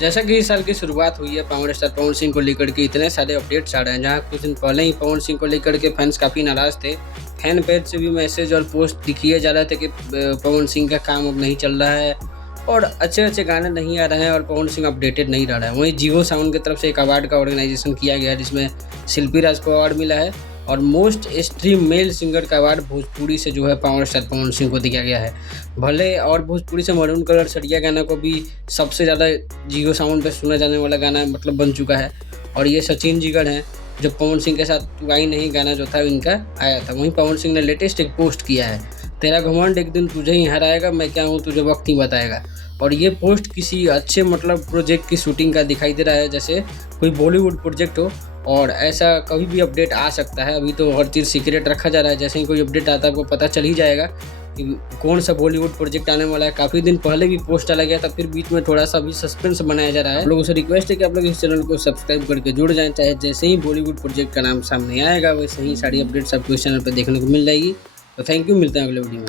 जैसा कि इस साल की शुरुआत हुई है पावर स्टार पवन सिंह को लेकर के इतने सारे अपडेट्स आ रहे हैं, जहां कुछ दिन पहले ही पवन सिंह को लेकर के फैंस काफ़ी नाराज़ थे। फैन पेज से भी मैसेज और पोस्ट दिए जा रहे थे कि पवन सिंह का काम अब नहीं चल रहा है और अच्छे-अच्छे गाने नहीं आ रहे हैं और पवन सिंह अपडेटेड नहीं रह रहा है। वहीं जियो साउंड की तरफ से एक अवार्ड का ऑर्गेनाइजेशन किया गया है, जिसमें शिल्पी राज को अवार्ड मिला है और मोस्ट स्ट्रीम मेल सिंगर का अवार्ड भोजपुरी से जो है पावर स्टार पवन सिंह को दिया गया है। भले और भोजपुरी से मरून कलर सड़िया गाना को भी सबसे ज़्यादा जियो साउंड पे सुना जाने वाला गाना मतलब बन चुका है और ये सचिन जिगर हैं जो पवन सिंह के साथ तू आई नहीं गाना जो था इनका आया था। वहीं पवन सिंह ने लेटेस्ट एक पोस्ट किया है, तेरा घमंड एक दिन तुझे ही हराएगा, मैं क्या हूँ तुझे वक्त ही बताएगा। और ये पोस्ट किसी अच्छे मतलब प्रोजेक्ट की शूटिंग का दिखाई दे रहा है, जैसे कोई बॉलीवुड प्रोजेक्ट हो और ऐसा कभी भी अपडेट आ सकता है। अभी तो हर चीज़ सीक्रेट रखा जा रहा है, जैसे ही कोई अपडेट आता है आपको पता चल ही जाएगा कि कौन सा बॉलीवुड प्रोजेक्ट आने वाला है। काफ़ी दिन पहले भी पोस्ट डाला गया था, फिर बीच में थोड़ा सा भी सस्पेंस बनाया जा रहा है। आप लोगों से रिक्वेस्ट है कि आप लोग इस चैनल को सब्सक्राइब करके जुड़ जाएं, चाहे जैसे ही बॉलीवुड प्रोजेक्ट का नाम सामने आएगा वैसे ही सारी अपडेट्स आपको इस चैनल पर देखने को मिल जाएगी। तो थैंक यू, मिलते हैं अगले वीडियो में।